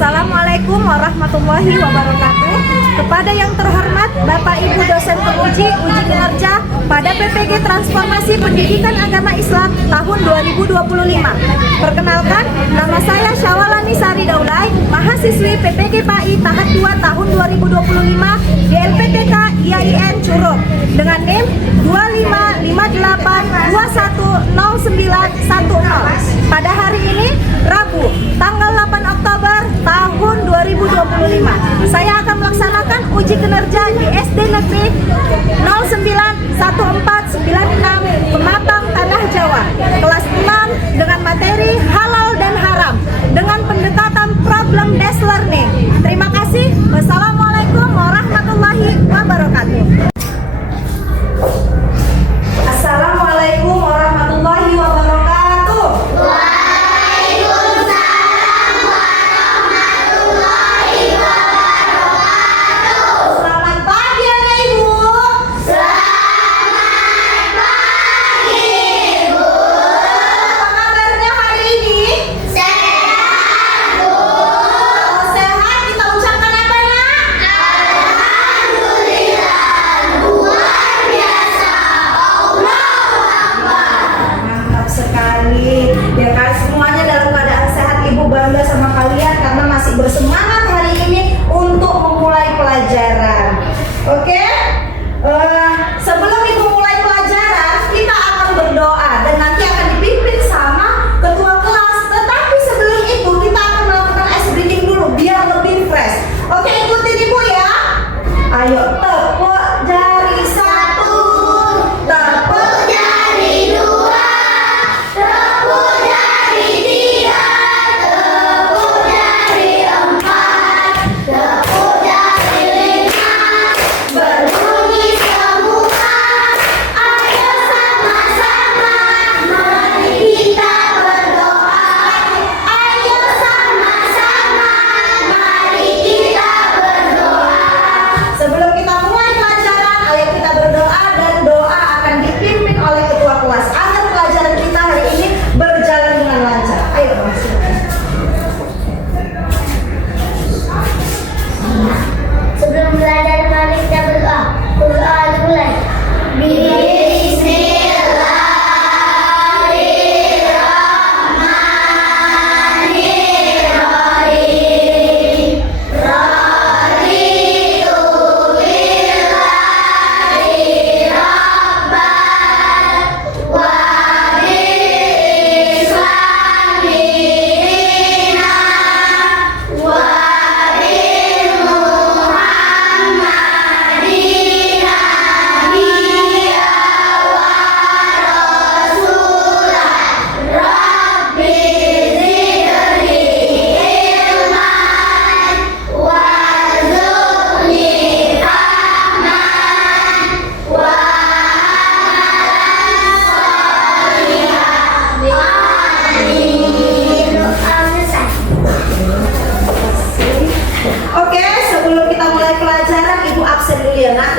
Assalamualaikum warahmatullahi wabarakatuh. Kepada yang terhormat Bapak Ibu dosen penguji uji kinerja pada PPG Transformasi Pendidikan Agama Islam tahun 2025. Perkenalkan, nama saya Syawalani Sari Daulay, mahasiswi PPG PAI tahap 2 tahun 2025 di LPTK IAIN Curug dengan NIM 2558210910. Pada hari ini Rabu tanggal 8 Oktober tahun 2025, saya akan melaksanakan uji kinerja di SD Negeri 091496 Pematang Tanah Jawa kelas 6 dengan materi halal dan haram dengan pendekatan problem based learning. Terima kasih. Wassalamualaikum warahmatullahi wabarakatuh. Assalamualaikum warahmatullahi wabarakatuh. Bangga sama kalian karena masih bersemangat hari ini untuk memulai pelajaran. Oke? Sebelum itu mulai pelajaran, kita akan berdoa dan nanti akan dipimpin sama ketua kelas. Tetapi sebelum itu kita akan melakukan ice breaking dulu biar lebih fresh. Oke, ikutin ibu ya. Ayo, tepuk jari 1, tepuk jari 2, tepuk jari 3.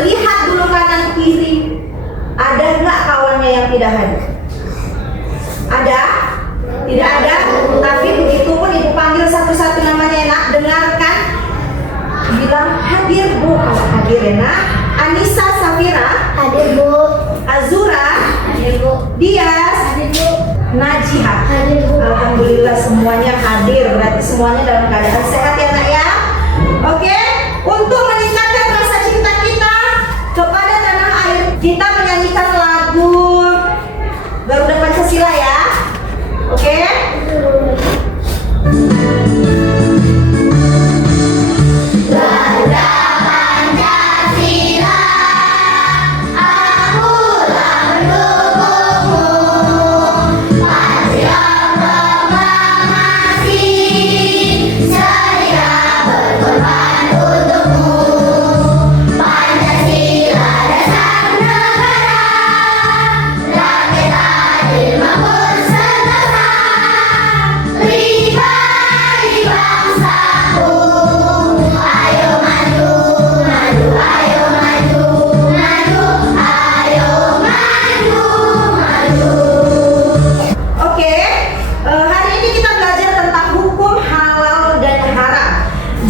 Lihat dulu kanan kiri, ada nggak kawannya yang tidak hadir? Ada? Tidak ada? Tapi begitu pun ibu panggil satu-satu namanya, nak, dengarkan, bilang hadir bu. Kalau hadir ya nak. Anissa Safira hadir bu. Azura hadir bu. Dias hadir bu. Najiha hadir bu. Alhamdulillah semuanya hadir, berarti semuanya dalam keadaan sehat ya nak ya. Oke, untuk meningkatkan rasa cinta kita kepada tanah air, kita menyanyikan lagu Garuda Pancasila ya. Oke? Garuda Pancasila, akulah mendukungmu, patriot pemahasi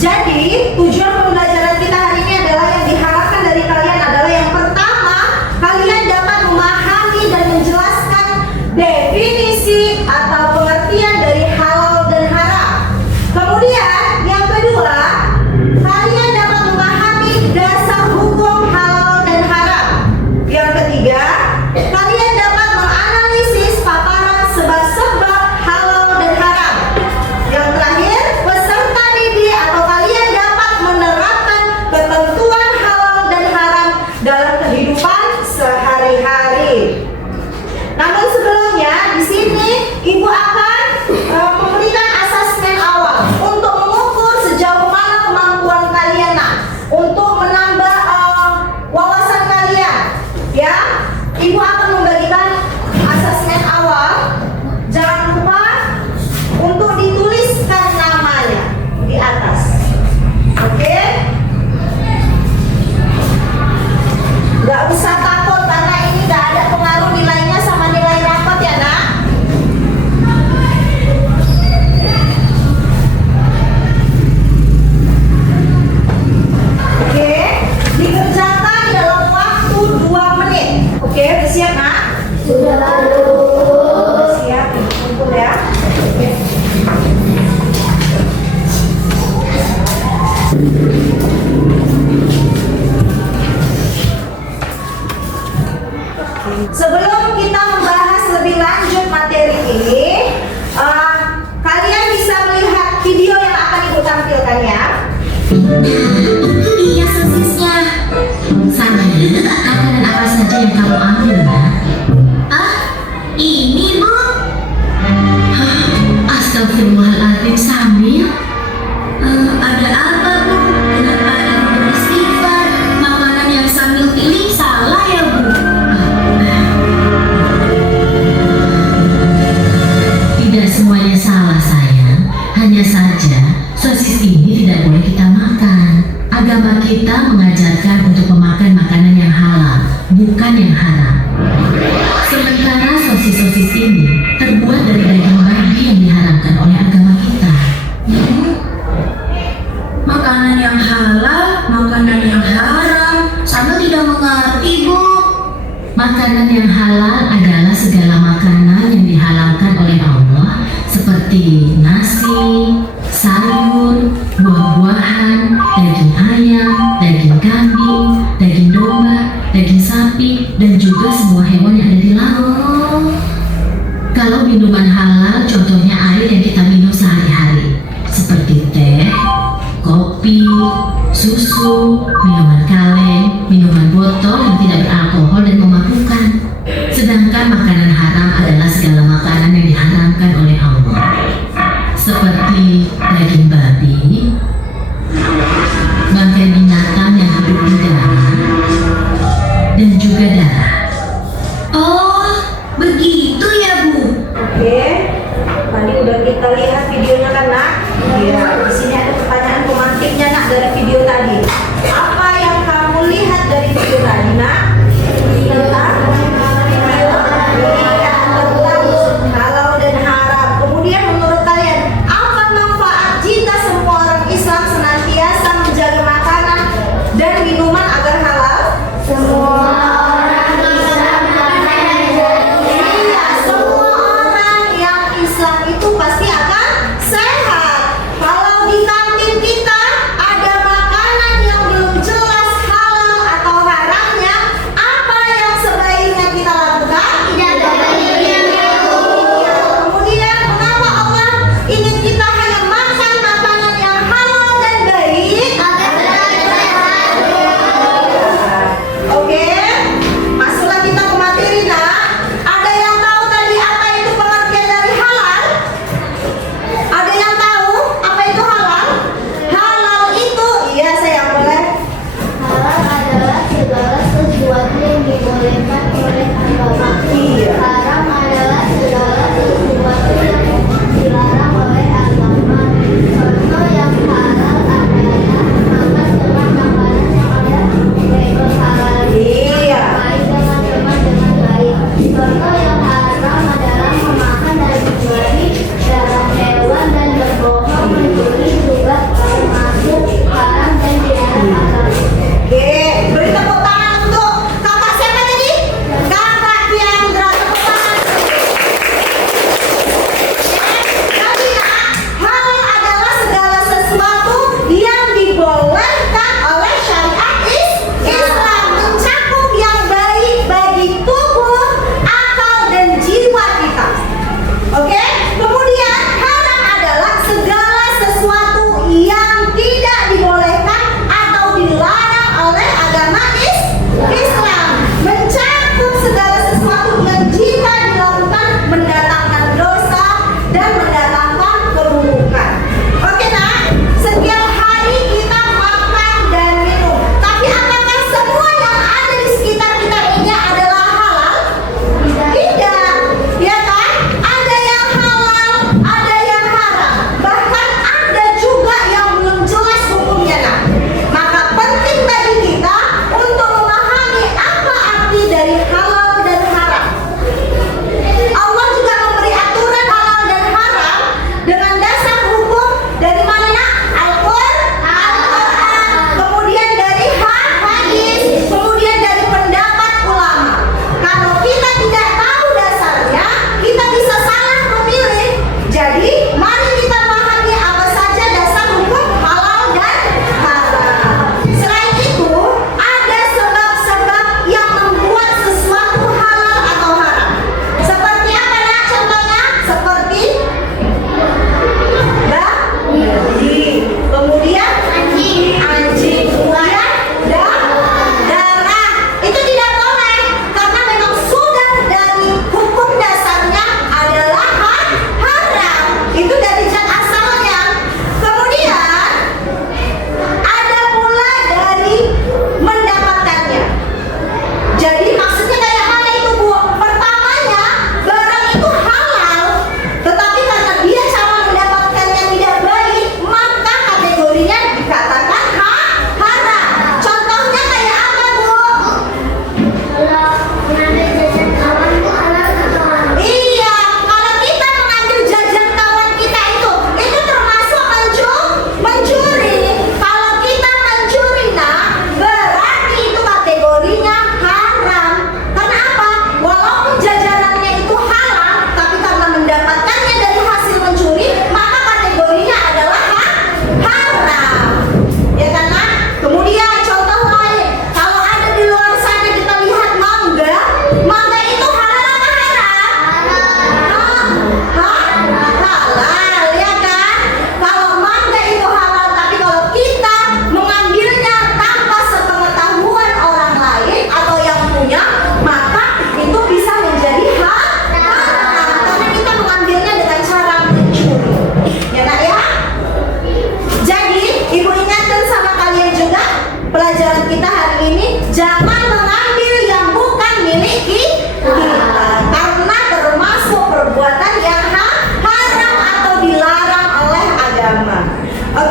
Jadi tujuan pembelajaran kita hari ini adalah yang diharapkan dari kalian adalah yang pertama, kalian dapat memahami dan menjelaskan definisi atau pengertian dari halal dan haram. Kemudian yang kedua, kalian dapat memahami dasar hukum halal dan haram. Yang ketiga, kalian dapat menganalisis paparan sebab-sebab halal dan haram. Yang terakhir, peserta didik atau kalian dapat menerapkan ketentuan halal dan haram dalam kehidupan sehari-hari. Namun sebelumnya, di sini Ibu akan memberikan asesmen awal untuk mengukur sejauh mana kemampuan kalian untuk menambah wawasan kalian. Ya, Ibu akan membagikan asesmen awal. Jangan lupa untuk dituliskan namanya di atas. Oke? Gak usah takut karena ini gak ada pengaruh nilainya sama nilai rapot ya nak. Oke, dikerjakan dalam waktu 2 menit. Oke, udah siap nak? Sudah. Udah siap, kumpul ya. Oke. Sebelum kita membahas lebih lanjut materi ini, kalian bisa melihat video yang akan Ibu tampilkan ya. Itu dia sosisnya. Sana ada makanan apa saja yang kamu ambil, nak? Ah, ini Bu. Astagfirullahaladzim, Sambil. Ada apa Bu? Kenapa Ibu beristighfar? Makanan yang Sambil pilih salah ya Bu? Tidak semuanya salah sayang. Hanya saja sosis ini tidak boleh kita makan. Agama kita mengajarkan untuk memakan makanan yang halal, bukan yang haram. Sementara sosis-sosis ini terbuat dari daging babi yang diharamkan oleh agama kita. Makanan yang halal, makanan yang haram, sama tidak mengerti Bu. Makanan yang halal adalah segala makanan yang dihalalkan oleh Allah seperti nasi, sayur, buah-buahan, daging ayam, daging kambing, daging domba, daging sapi, dan juga semua hewan yang ada di laut. Kalau minuman halal contohnya air yang kita minum sehari-hari seperti teh, kopi, susu, minuman kaleng, minuman botol yang tidak beralkohol dan memabukkan. Sedangkan makanan haram adalah segala makanan yang diharamkan oleh Allah, seperti daging babi, bangkai binatang yang hidup di darat, dan juga darah. Oh, begitu ya Bu? Oke, tadi udah kita lihat videonya kan nak? Iya. Di sini ada pertanyaan pemantiknya nak dari video tadi. Apa yang kamu lihat dari video tadi nak? Tentang halal dan haram.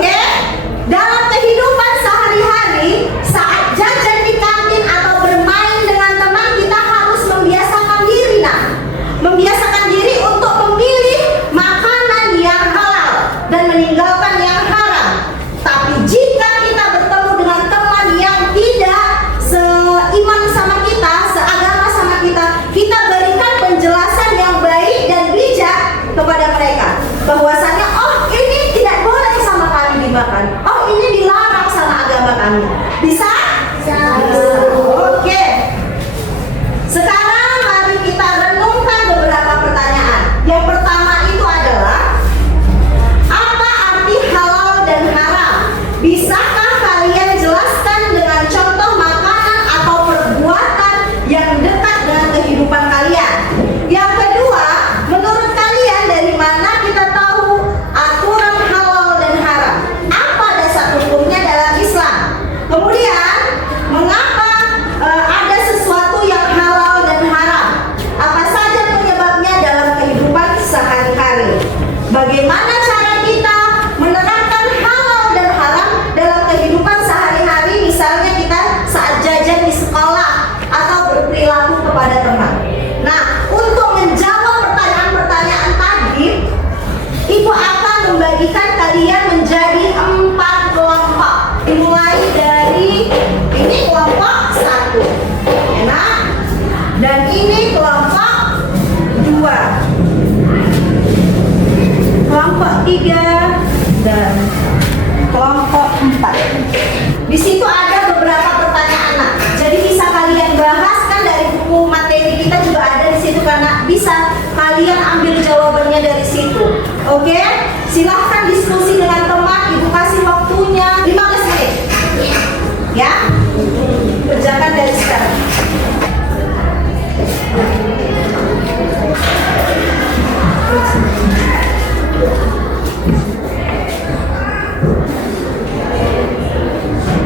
Oke? Dalam kehidupan sehari-hari, saat jajan di kantin atau bermain dengan teman, kita harus membiasakan diri, membiasakan diri untuk memilih makanan yang halal dan meninggalkan yang haram. Tapi jika kita bertemu dengan teman yang tidak seiman sama kita, seagama sama kita, kita berikan penjelasan yang baik dan bijak kepada mereka bahwasanya ini tidak boleh sama kami dimakan, ini dilarang sama agama kami. Bisa? Oke. Sekarang mari kita renungkan beberapa pertanyaan. Yang pertama itu adalah, apa arti halal dan haram? Bisakah kalian jelaskan dengan contoh makanan atau perbuatan yang dekat dengan kehidupan kalian? Yang kedua, menurut kalian dari mana kita tahu aturan halal dan haram? Apa dasar hukumnya dalam Islam? Kemudian, mengapa ada sesuatu yang halal dan haram? Apa saja penyebabnya dalam kehidupan sehari-hari? Bagaimana cara kita menerapkan halal dan haram dalam kehidupan sehari-hari? Misalnya kita saat jajan di sekolah atau berperilaku kepada teman. Nah, untuk menjawab pertanyaan-pertanyaan tadi, Ibu akan membagikan kalian menjadi 4 kelompok. Dimulai dari ini kelompok 1, enak, dan ini kelompok 2, kelompok 3, dan kelompok 4. Di situ ada beberapa pertanyaan, Nak. Jadi bisa kalian bahas, kan dari buku materi kita juga ada di situ, karena bisa kalian ambil jawabannya dari situ. Oke? Silahkan diskusi dengan teman. Ibu kasih waktunya 15 menit. Ya? Kerjakan dari sekarang.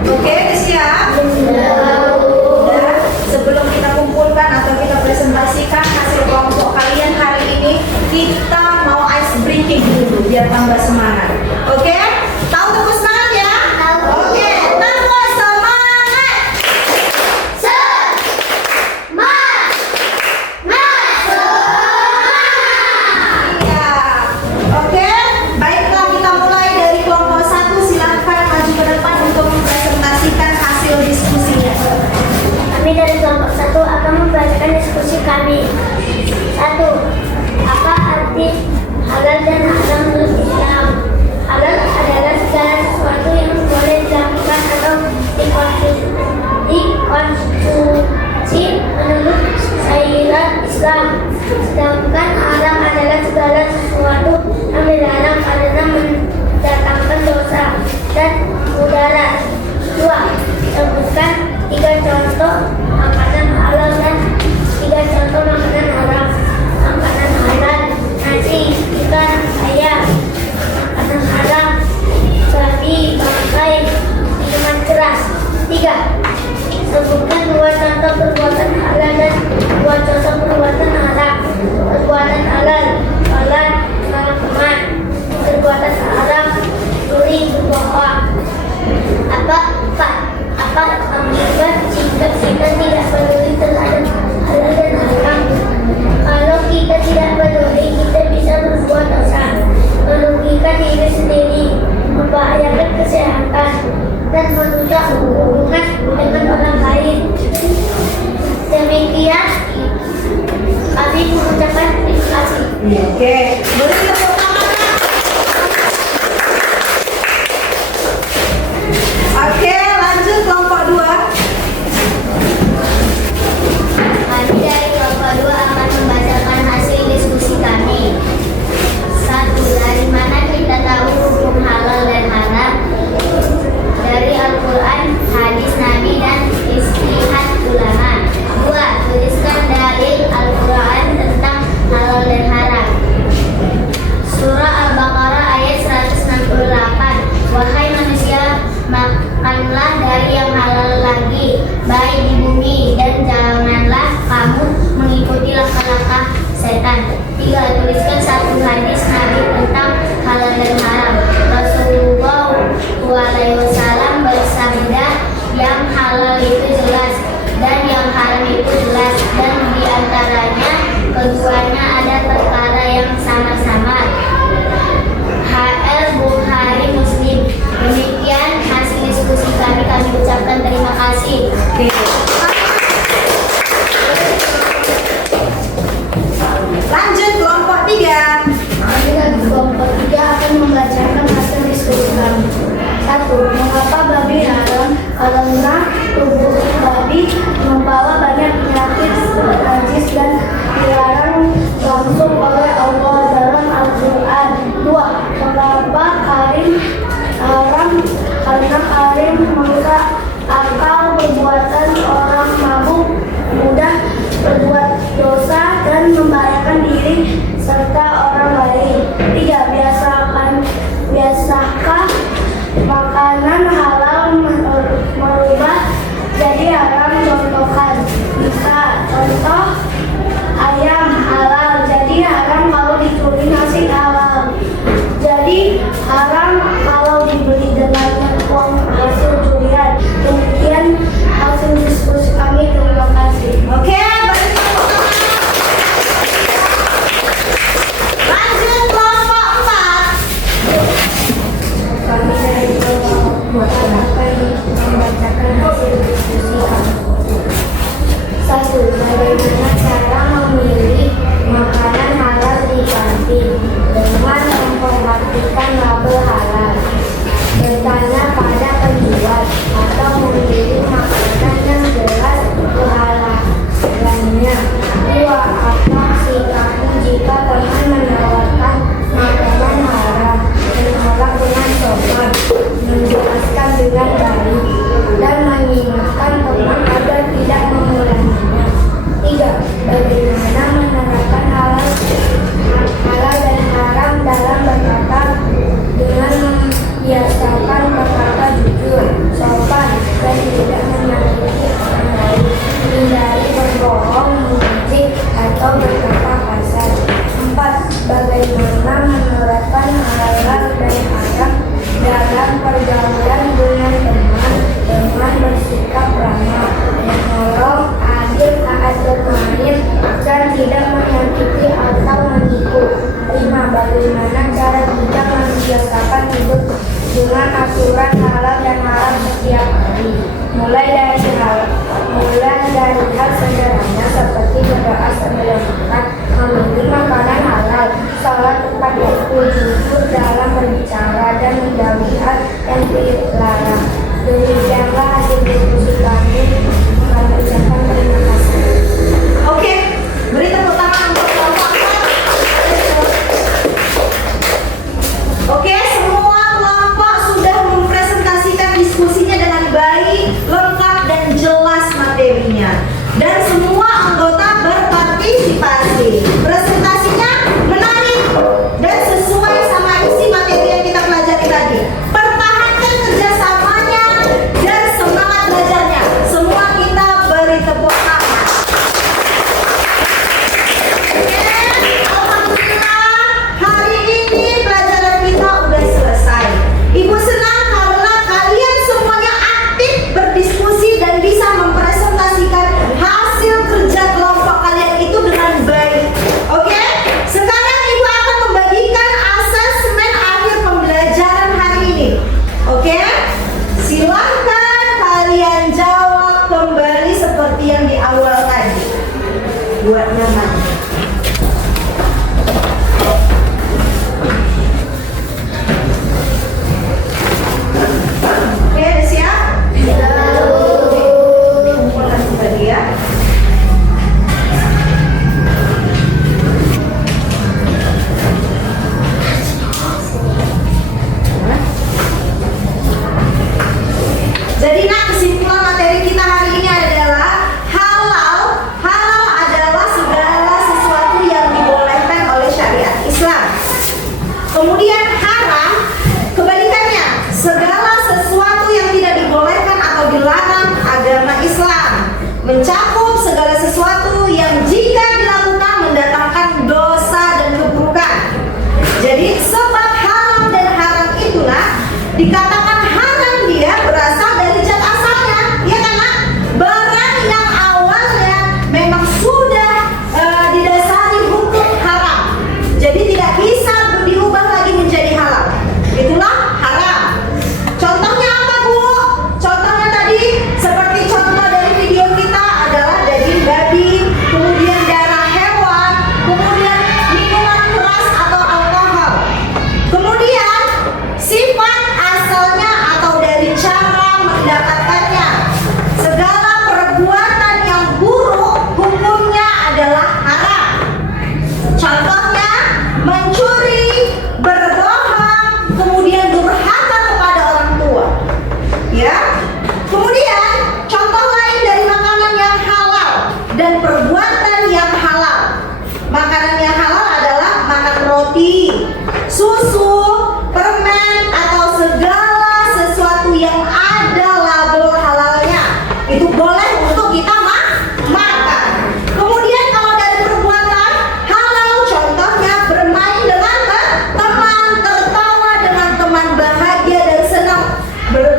Oke, udah siap? Udah. Sebelum kita kumpulkan atau kita presentasikan hasil kelompok kalian hari ini, kita mau ice breaking dulu biar tambah semangat. Oke? Tahu tepuk semangat ya? Oke, tambah semangat. Iya. Oke, baiklah, kita mulai dari kelompok 1. Silahkan maju ke depan untuk mempresentasikan hasil diskusinya. Kami dari kelompok 1 akan membacakan diskusi kami. 1. Apa arti halal dan haram menurut Islam? Halal adalah segala sesuatu yang boleh dilakukan atau dikonsumsi menurut syariat Islam. Sedangkan haram adalah segala sesuatu yang dilarang karena mendatangkan dosa dan mudarat. 2. Sebutkan 3 contoh makanan halal dan 3 contoh makanan haram. Makanan halal: nasi, ikan, ayam. Makanan haram: babi, bangkai, minuman keras. 3. Sebutkan 2 contoh perbuatan halal dan 2 contoh perbuatan haram. Perbuatan halal: sholat, teman. Perbuatan haram: curi, berbohong. Apa akibat jika kita tidak peduli terhadap halal dan haram? Kalau kita tidak peduli, kita bisa berbuat dosa, merugikan diri sendiri, membahayakan kesehatan, dan merusak hubungan dengan orang lain. Demikian, kami mengucapkan terima kasih. Oke, boleh tepuk tangan. Oke, lanjut kelompok 2. Kami dari kelompok 2 akan membacakan hasil diskusi kami. 1. Dari mana kita tahu hukum halal dan haram? Dari Al-Quran, hadis Nabi, dan istihad ulama. 2. Tuliskan dalil Al-Quran tentang halal dan haram. karena tubuh babi membawa banyak penyakit najis dan dilarang langsung oleh Allah dalam Al-Quran. 2. Mengapa haram? Karena haram merusak akal, perbuatan orang mabuk, mudah berbuat dosa dan membahayakan diri serta orang lain. 3. Biasakah makanan halal merubah jadi haram? Contohkan, bisa contoh ayam halal jadi haram kalau dicuri nasi halal, jadi haram kalau dibeli dengan uang hasil curian. Demikian hasil diskusi kami. Terima kasih. Oke, bagi kelompok lanjut kelompok 4. Kami dari kelompok akan membacakan hasil diskusi kami. 1. Bagaimana cara memilih makanan halal di kantin dengan memperhatikan label halal? Bertanya pada penjual atau memilih makanan yang jelas kehalalannya. 2. Apa sikapmu jika teman menawarkan makanan haram? Menolak dengan sopan, menjelaskan dengan baik, dan mengingatkan teman agar tidak mengulanginya. 3. Bagaimana menerapkan halal dan haram dalam berkata? Dengan membiasakan berkata jujur, sopan, dan tidak menyakiti orang lain. Hindari berbohong, mengejek, atau berkata kasar. 4. Bagaimana menerapkan halal dan haram dalam pergaulan dengan teman, dengan bersikap ramah, menolong, adil, taat bermain, dan tidak menyakiti atau menipu. 5. Bagaimana cara bijak membiasakan hidup dengan aturan halal dan haram setiap hari, mulai dari hal sederhana seperti berdoa sebelum makan, memilih makanan halal, sholat tepat waktu, jujur dalam berbicara, dan menjauhi hal yang dilarang. Demikianlah hasil diskusi kami. Kami ucapkan terima kasih. Oke, beri tepuk tangan untuk kelompok 4. Oke, semua kelompok sudah mempresentasikan diskusinya dengan baik, lengkap, dan jelas materinya. Dan semua anggota berpartisipasi. Presentasinya menarik dan sesuai sama isi materi yang kita pelajari tadi. Pertahankan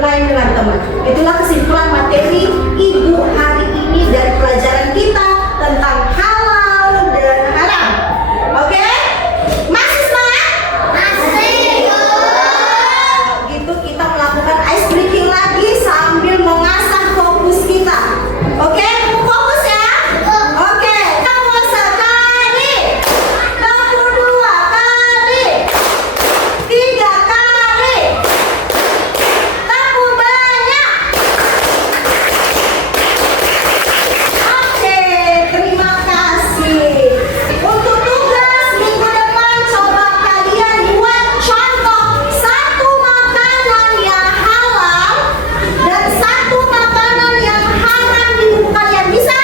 bermain dengan teman. Itulah kesimpulan materi Ibu hari ini dari pelajaran kita tentang halal dan haram. Oke? Masih semangat? Masih. Gitu kita melakukan ice breaking lagi sambil mengasah fokus kita. Oke? Fokus ya? Oke, kamu sekali, kamu 2 kali, 3 kali, kamu banyak. Oke, terima kasih. Untuk tugas minggu depan coba kalian buat contoh satu makanan yang halal dan satu makanan yang haram di buku kalian. Bisa?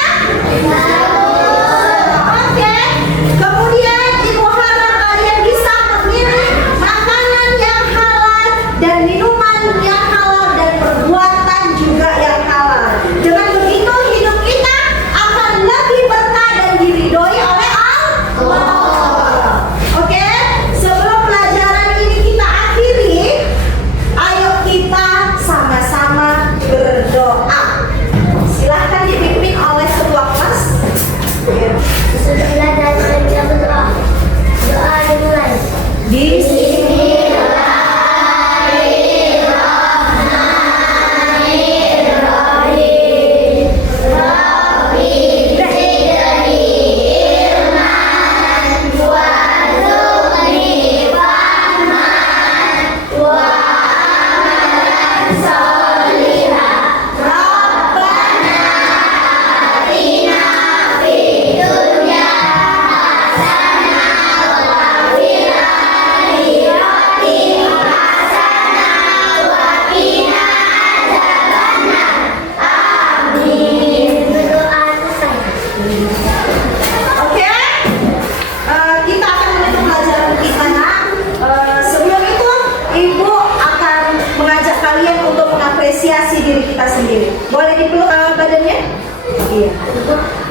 Oke. Kemudian ibu harap kalian bisa memilih makanan yang halal dan minuman yang halal dan perbuatan juga yang halal. Dengan begitu hidup kita akan lebih berkah dan diridhoi oleh Allah. Oke, sebelum pelajaran ini kita akhiri, ayo kita sama-sama berdoa. Silahkan dipimpin oleh ketua kelas. Bismillah dan kita berdoa. Doa dimulai. Berdoa selesai. Oke, kita akan menutup pelajaran kita. Sebelum itu, Ibu akan mengajak kalian untuk mengapresiasi diri kita sendiri. Boleh dipeluk badannya? Iya.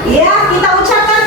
Iya, kita ucapkan